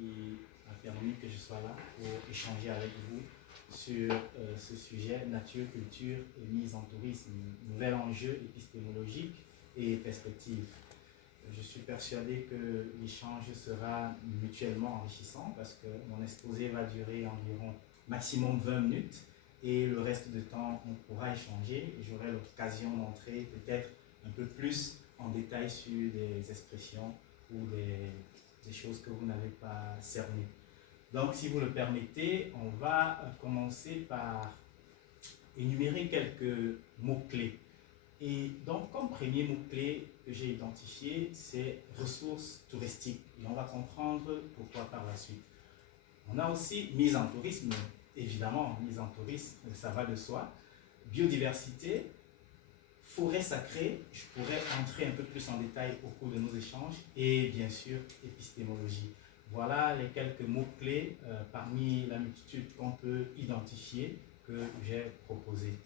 qui a permis que je sois là pour échanger avec vous sur ce sujet nature, culture et mise en tourisme, nouvel enjeu épistémologique et perspective. Je suis persuadé que l'échange sera mutuellement enrichissant parce que mon exposé va durer environ maximum 20 minutes et le reste du temps on pourra échanger et j'aurai l'occasion d'entrer peut-être un peu plus en détail sur des expressions ou des choses que vous n'avez pas cernées. Donc si vous le permettez, on va commencer par énumérer quelques mots-clés. Et donc, comme premier mot-clé que j'ai identifié, c'est ressources touristiques. Et on va comprendre pourquoi par la suite. On a aussi mise en tourisme, évidemment, mise en tourisme, ça va de soi. Biodiversité, forêt sacrée, je pourrais entrer un peu plus en détail au cours de nos échanges. Et bien sûr, épistémologie. Voilà les quelques mots-clés parmi la multitude qu'on peut identifier que j'ai proposés.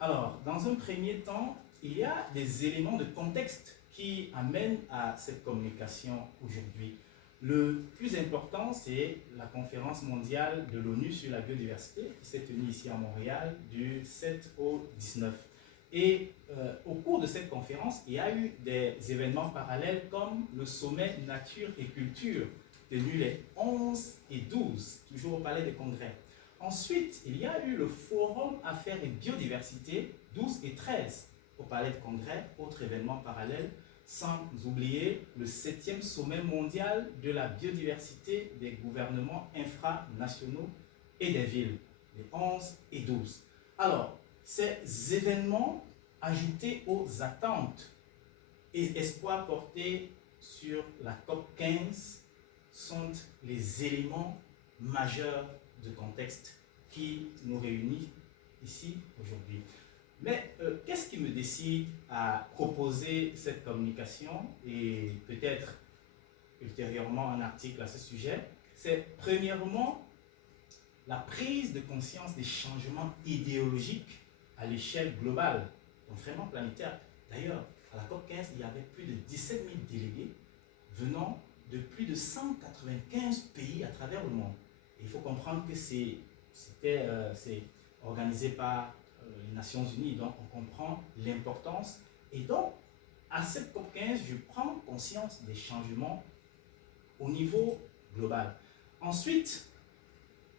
Alors, dans un premier temps, il y a des éléments de contexte qui amènent à cette communication aujourd'hui. Le plus important, c'est la conférence mondiale de l'ONU sur la biodiversité qui s'est tenue ici à Montréal du 7 au 19. Et au cours de cette conférence, il y a eu des événements parallèles comme le sommet Nature et Culture tenu les 11 et 12, toujours au Palais des Congrès. Ensuite, il y a eu le Forum Affaires et Biodiversité 12 et 13 au Palais de Congrès, autre événement parallèle, sans oublier le 7e sommet mondial de la biodiversité des gouvernements infranationaux et des villes, les 11 et 12. Alors, ces événements ajoutés aux attentes et espoirs portés sur la COP 15 sont les éléments majeurs de contexte qui nous réunit ici aujourd'hui. Mais qu'est-ce qui me décide à proposer cette communication et peut-être ultérieurement un article à ce sujet? C'est premièrement la prise de conscience des changements idéologiques à l'échelle globale, donc vraiment planétaire. D'ailleurs, à la COP 15, il y avait plus de 17 000 délégués venant de plus de 195 pays à travers le monde. Et il faut comprendre que c'est organisé par les Nations Unies, donc on comprend l'importance. Et donc, à cette COP15, je prends conscience des changements au niveau global. Ensuite,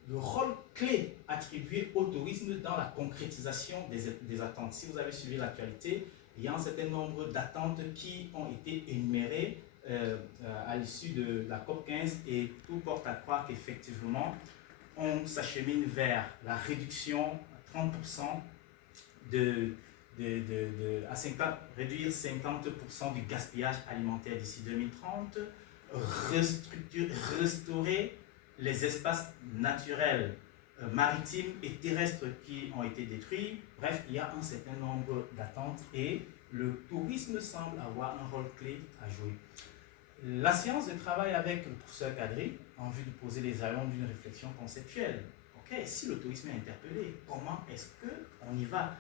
le rôle clé attribué au tourisme dans la concrétisation des attentes. Si vous avez suivi l'actualité, il y a un certain nombre d'attentes qui ont été énumérées à l'issue de la COP15 et tout porte à croire qu'effectivement, on s'achemine vers la réduction à 30% réduire 50% du gaspillage alimentaire d'ici 2030, restaurer les espaces naturels, maritimes et terrestres qui ont été détruits. Bref, il y a un certain nombre d'attentes et le tourisme semble avoir un rôle clé à jouer. La séance de travail avec le professeur Kadri en vue de poser les jalons d'une réflexion conceptuelle. Ok, si le tourisme est interpellé, comment est-ce qu'on y va?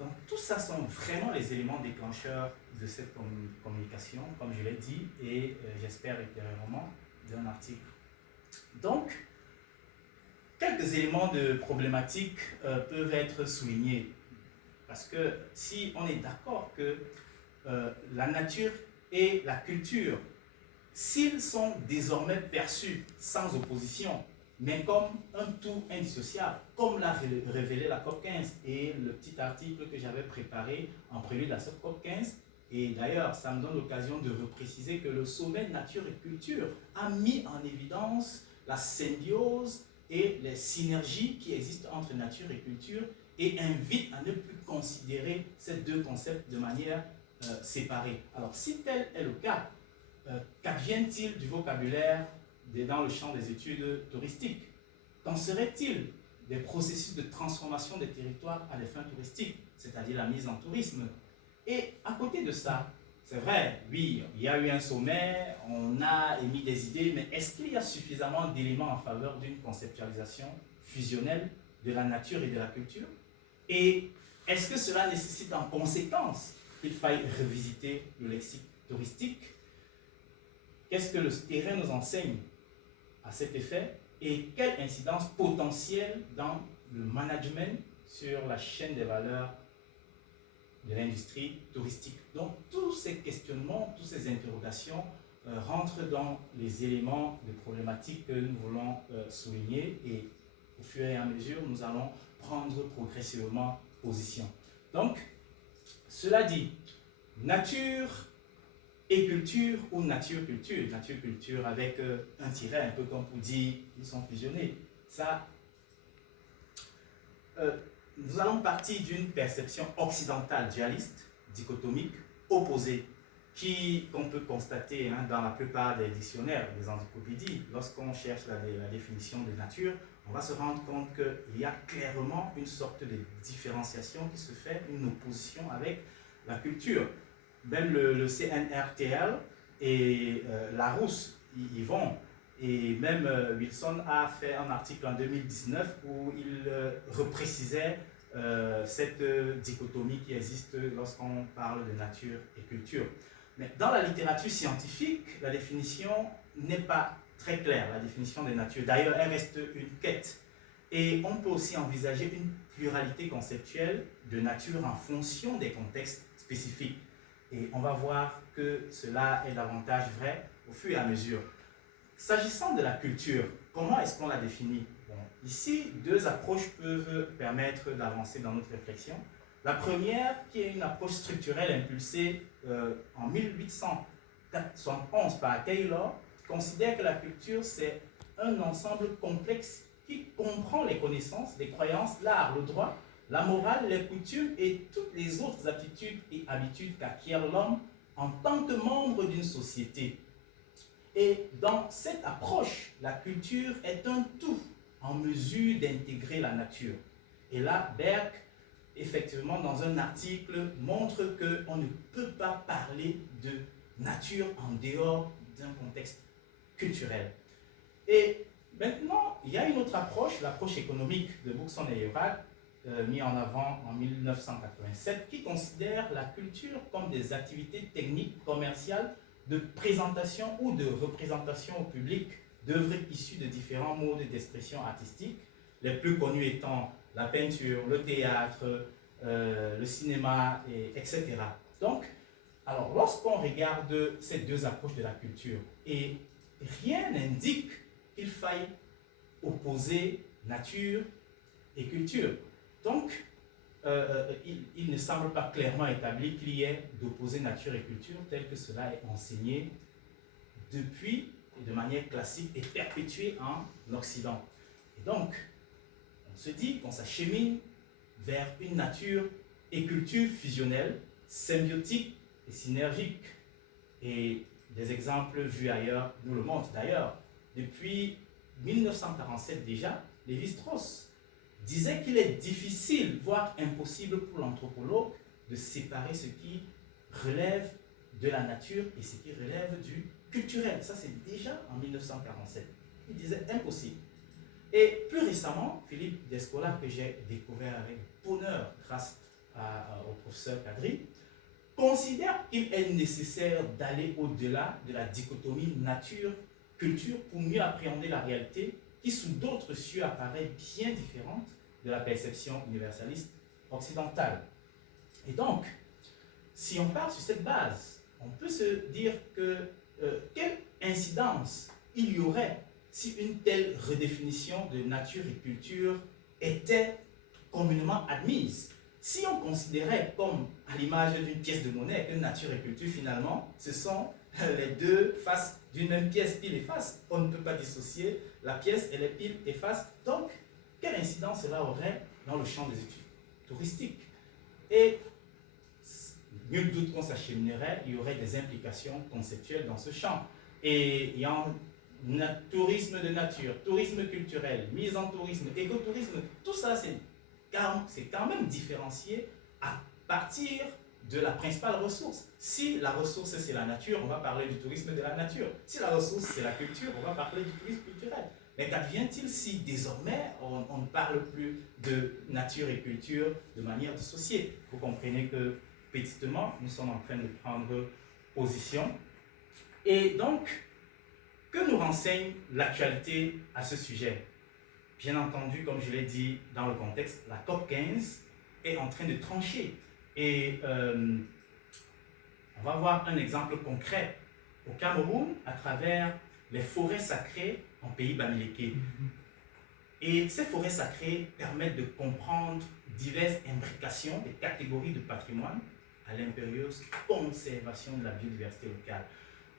Donc tout ça sont vraiment les éléments déclencheurs de cette communication, comme je l'ai dit, et j'espère ultérieurement d'un article. Donc, quelques éléments de problématique peuvent être soulignés. Parce que si on est d'accord que la nature et la culture, s'ils sont désormais perçus sans opposition, mais comme un tout indissociable, comme l'a révélé la COP 15 et le petit article que j'avais préparé en prélude à cette COP 15, et d'ailleurs, ça me donne l'occasion de repréciser que le sommet Nature et Culture a mis en évidence la symbiose et les synergies qui existent entre nature et culture et invite à ne plus considérer ces deux concepts de manière séparée. Alors, si tel est le cas, qu'advient-il du vocabulaire dans le champ des études touristiques? Qu'en serait-il des processus de transformation des territoires à des fins touristiques, c'est-à-dire la mise en tourisme? Et à côté de ça, c'est vrai, oui, il y a eu un sommet, on a émis des idées, mais est-ce qu'il y a suffisamment d'éléments en faveur d'une conceptualisation fusionnelle de la nature et de la culture? Et est-ce que cela nécessite en conséquence qu'il faille revisiter le lexique touristique? Qu'est-ce que le terrain nous enseigne à cet effet et quelle incidence potentielle dans le management sur la chaîne des valeurs de l'industrie touristique. Donc tous ces questionnements, toutes ces interrogations rentrent dans les éléments de problématiques que nous voulons souligner et au fur et à mesure, nous allons prendre progressivement position. Donc, cela dit, nature et culture ou nature-culture, nature-culture avec un tiret, un peu comme pour dire ils sont fusionnés. Ça, nous allons partir d'une perception occidentale dualiste, dichotomique, opposée, qu'on peut constater dans la plupart des dictionnaires, des encyclopédies. Lorsqu'on cherche la définition de nature, on va se rendre compte qu'il y a clairement une sorte de différenciation qui se fait, une opposition avec la culture. Même le CNRTL et Larousse y vont. Et même Wilson a fait un article en 2019 où il reprécisait cette dichotomie qui existe lorsqu'on parle de nature et culture. Mais dans la littérature scientifique, la définition n'est pas très claire, la définition de nature. D'ailleurs, elle reste une quête. Et on peut aussi envisager une pluralité conceptuelle de nature en fonction des contextes spécifiques. Et on va voir que cela est davantage vrai au fur et à mesure. S'agissant de la culture, comment est-ce qu'on la définit? Bon, ici, deux approches peuvent permettre d'avancer dans notre réflexion. La première, qui est une approche structurelle impulsée en 1871 par Taylor, considère que la culture, c'est un ensemble complexe qui comprend les connaissances, les croyances, l'art, le droit, la morale, les coutumes et toutes les autres aptitudes et habitudes qu'acquiert l'homme en tant que membre d'une société. Et dans cette approche, la culture est un tout en mesure d'intégrer la nature. Et là, Berg, effectivement, dans un article, montre qu'on ne peut pas parler de nature en dehors d'un contexte culturel. Et maintenant, il y a une autre approche, l'approche économique de Bergson et Yorak, mis en avant en 1987, qui considère la culture comme des activités techniques, commerciales, de présentation ou de représentation au public d'œuvres issues de différents modes d'expression artistique, les plus connus étant la peinture, le théâtre, le cinéma, etc. Donc, alors, lorsqu'on regarde ces deux approches de la culture, et rien n'indique qu'il faille opposer nature et culture. Donc, il ne semble pas clairement établi qu'il y ait d'opposer nature et culture tel que cela est enseigné depuis et de manière classique et perpétué en Occident. Et donc, on se dit qu'on s'achemine vers une nature et culture fusionnelle, symbiotique et synergique. Et des exemples vus ailleurs nous le montrent. D'ailleurs, depuis 1947 déjà, Lévi-Strauss disait qu'il est difficile, voire impossible pour l'anthropologue de séparer ce qui relève de la nature et ce qui relève du culturel. Ça, c'est déjà en 1947. Il disait impossible. Et plus récemment, Philippe Descola, que j'ai découvert avec bonheur grâce au professeur Kadri, considère qu'il est nécessaire d'aller au-delà de la dichotomie nature-culture pour mieux appréhender la réalité qui, sous d'autres cieux, apparaît bien différente de la perception universaliste occidentale. Et donc, si on part sur cette base, on peut se dire que quelle incidence il y aurait si une telle redéfinition de nature et culture était communément admise. Si on considérait comme, à l'image d'une pièce de monnaie, que nature et culture, finalement, ce sont les deux faces d'une même pièce, pile et face. On ne peut pas dissocier la pièce et les piles et face. Donc, quelle incidence cela aurait dans le champ des études touristiques? Et nul doute qu'on s'acheminerait, il y aurait des implications conceptuelles dans ce champ. Et il y a tourisme de nature, tourisme culturel, mise en tourisme, écotourisme, tout ça c'est quand même différencié à partir de la principale ressource. Si la ressource c'est la nature, on va parler du tourisme de la nature. Si la ressource c'est la culture, on va parler du tourisme culturel. Mais qu'advient-il si désormais on ne parle plus de nature et culture de manière dissociée? Vous comprenez que petitement, nous sommes en train de prendre position. Et donc, Que nous renseigne l'actualité à ce sujet? Bien entendu, comme je l'ai dit dans le contexte, la COP 15 est en train de trancher. Et on va voir un exemple concret au Cameroun à travers les forêts sacrées en pays bamileke. Et ces forêts sacrées permettent de comprendre diverses imbrications et catégories de patrimoine à l'impérieuse conservation de la biodiversité locale.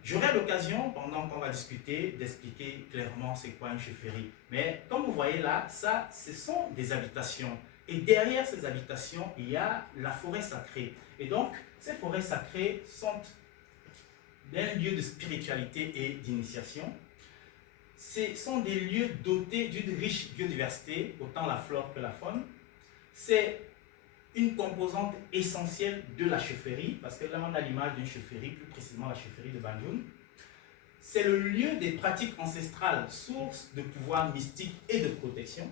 J'aurai l'occasion, pendant qu'on va discuter, d'expliquer clairement c'est quoi une chefferie. Mais comme vous voyez là, ça, ce sont des habitations. Et derrière ces habitations, il y a la forêt sacrée. Et donc, ces forêts sacrées sont un lieu de spiritualité et d'initiation. Ce sont des lieux dotés d'une riche biodiversité, autant la flore que la faune. C'est une composante essentielle de la chefferie, parce que là on a l'image d'une chefferie, plus précisément la chefferie de Banjoun. C'est le lieu des pratiques ancestrales, source de pouvoir mystique et de protection.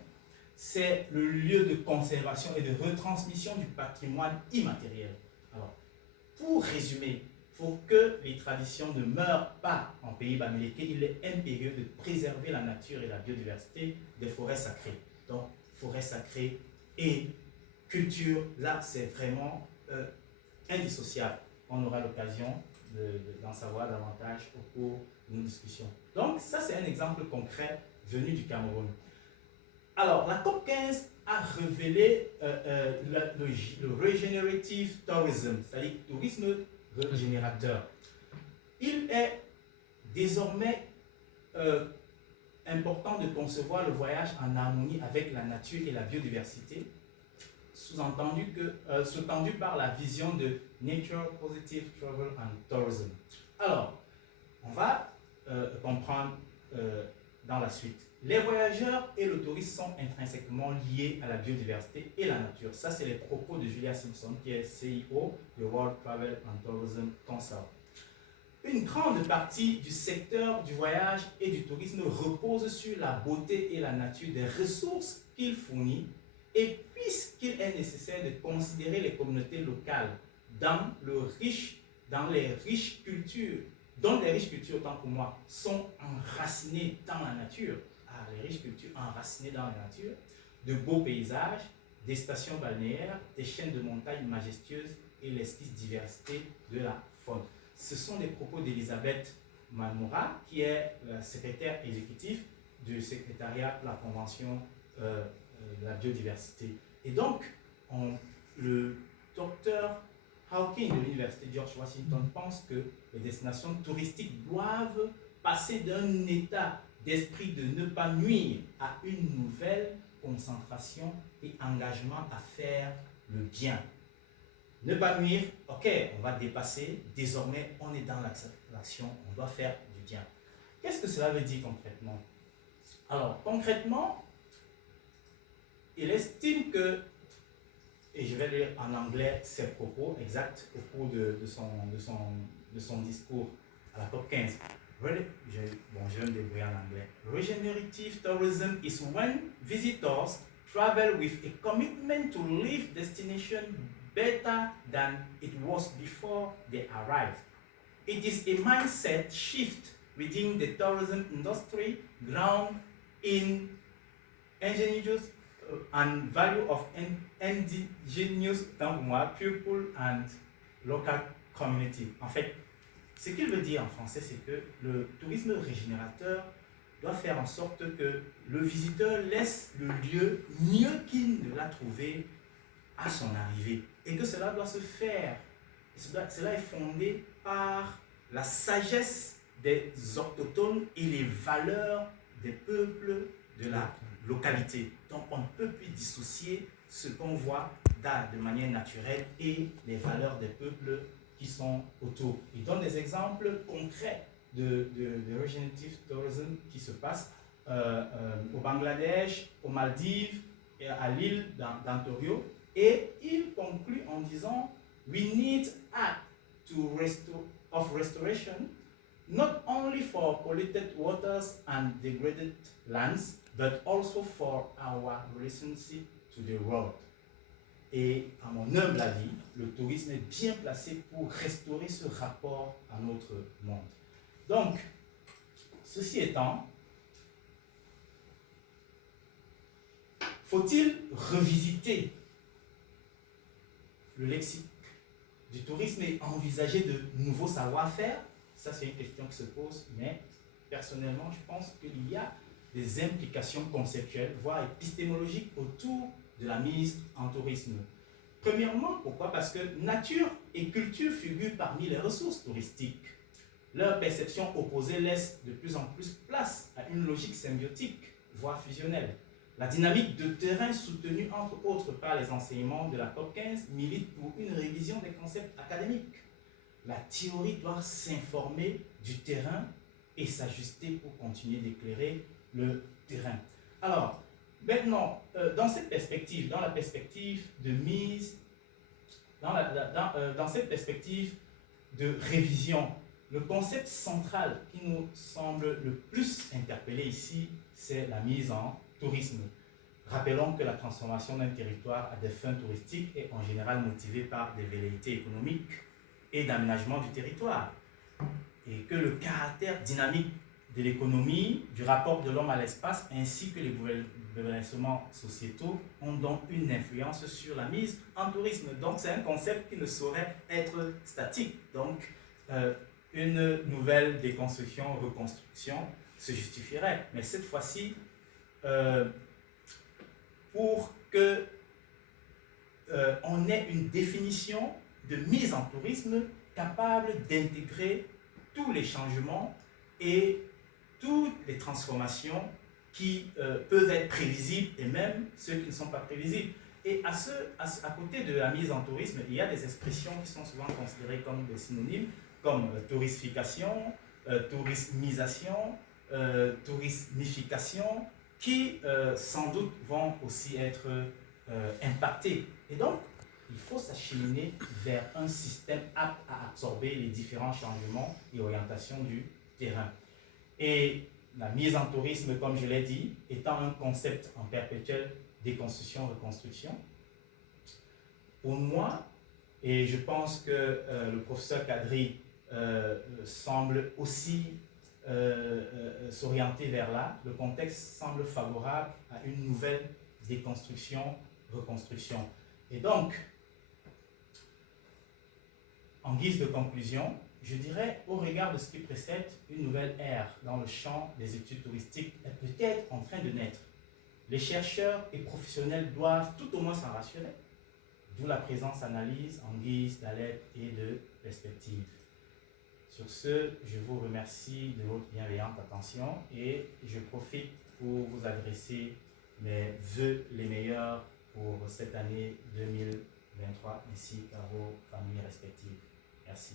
C'est le lieu de conservation et de retransmission du patrimoine immatériel. Alors, pour résumer, pour que les traditions ne meurent pas en pays bamileke, il est impérieux de préserver la nature et la biodiversité des forêts sacrées. Donc, forêts sacrées et culture, là, c'est vraiment indissociable. On aura l'occasion d'en savoir davantage au cours de nos discussions. Donc, ça, c'est un exemple concret venu du Cameroun. Alors, la COP 15 a révélé le regenerative tourism, c'est-à-dire tourisme régénérateur. Il est désormais important de concevoir le voyage en harmonie avec la nature et la biodiversité, sous-entendu par la vision de Nature Positive Travel and Tourism. Alors, on va comprendre dans la suite. Les voyageurs et le tourisme sont intrinsèquement liés à la biodiversité et la nature. Ça, c'est les propos de Julia Simpson, qui est CEO de World Travel and Tourism Council. Une grande partie du secteur du voyage et du tourisme repose sur la beauté et la nature des ressources qu'il fournit, et puisqu'il est nécessaire de considérer les communautés locales dans les riches cultures, dont les riches cultures, autant pour moi, sont enracinées dans la nature, les riches cultures enracinées dans la nature, de beaux paysages, des stations balnéaires, des chaînes de montagnes majestueuses et l'exquise diversité de la faune. Ce sont des propos d'Elisabeth Malmoura, qui est la secrétaire exécutive du secrétariat pour la Convention de la biodiversité. Et donc, le docteur Hawking de l'Université George Washington pense que les destinations touristiques doivent passer d'un état d'esprit de ne pas nuire à une nouvelle concentration et engagement à faire le bien. Ne pas nuire, ok, on va dépasser, désormais on est dans l'action, on doit faire du bien. Qu'est-ce que cela veut dire concrètement? Alors, concrètement, il estime que, et je vais lire en anglais ses propos exacts au cours de son discours à la COP 15. Je vais me débrouiller en anglais. Regenerative tourism is when visitors travel with a commitment to leave destination better than it was before they arrived. It is a mindset shift within the tourism industry grounded in ingenious and value of indigenous people and local community. En fait, ce qu'il veut dire en français, c'est que le tourisme régénérateur doit faire en sorte que le visiteur laisse le lieu mieux qu'il ne l'a trouvé à son arrivée. Et que cela doit se faire. Cela est fondé par la sagesse des autochtones et les valeurs des peuples de la localité. Donc on ne peut plus dissocier ce qu'on voit de manière naturelle et les valeurs des peuples qui sont autour. Il donne des exemples concrets de regenerative tourism qui se passe au Bangladesh, aux Maldives, et à l'île d'Ontario. Et il conclut en disant we need act of restoration not only for polluted waters and degraded lands, but also for our relationship to the world. Et à mon humble avis, le tourisme est bien placé pour restaurer ce rapport à notre monde. Donc, ceci étant, faut-il revisiter le lexique du tourisme et envisager de nouveaux savoir-faire? Ça, c'est une question qui se pose, mais personnellement, je pense qu'il y a des implications conceptuelles, voire épistémologiques autour de la mise en tourisme. Premièrement, pourquoi? Parce que nature et culture figurent parmi les ressources touristiques. Leur perception opposée laisse de plus en plus place à une logique symbiotique, voire fusionnelle. La dynamique de terrain soutenue entre autres par les enseignements de la COP15 milite pour une révision des concepts académiques. La théorie doit s'informer du terrain et s'ajuster pour continuer d'éclairer le terrain. Alors, maintenant, dans cette perspective, dans la perspective de mise, dans cette perspective de révision, le concept central qui nous semble le plus interpellé ici, c'est la mise en tourisme. Rappelons que la transformation d'un territoire à des fins touristiques est en général motivée par des velléités économiques et d'aménagement du territoire. Et que le caractère dynamique de l'économie, du rapport de l'homme à l'espace, ainsi que les bouleversements sociétaux ont donc une influence sur la mise en tourisme. Donc c'est un concept qui ne saurait être statique. Donc une nouvelle déconstruction, reconstruction se justifierait. Mais cette fois-ci, pour que on ait une définition de mise en tourisme capable d'intégrer tous les changements et toutes les transformations qui peuvent être prévisibles et même ceux qui ne sont pas prévisibles. Et à côté de la mise en tourisme, il y a des expressions qui sont souvent considérées comme des synonymes, comme touristification, tourismisation, tourismification, qui sans doute vont aussi être impactés. Et donc, il faut s'acheminer vers un système apte à absorber les différents changements et orientations du terrain. Et la mise en tourisme, comme je l'ai dit, étant un concept en perpétuelle déconstruction-reconstruction, pour moi, et je pense que le professeur Kadri semble aussi s'orienter vers là, le contexte semble favorable à une nouvelle déconstruction-reconstruction. Et donc, en guise de conclusion, je dirais, au regard de ce qui précède, une nouvelle ère dans le champ des études touristiques est peut-être en train de naître. Les chercheurs et professionnels doivent tout au moins s'en rassurer, d'où la présence analyse en guise d'alerte et de perspective. Sur ce, je vous remercie de votre bienveillante attention et je profite pour vous adresser mes vœux les meilleurs pour cette année 2023 ainsi qu'à vos familles respectives. Merci.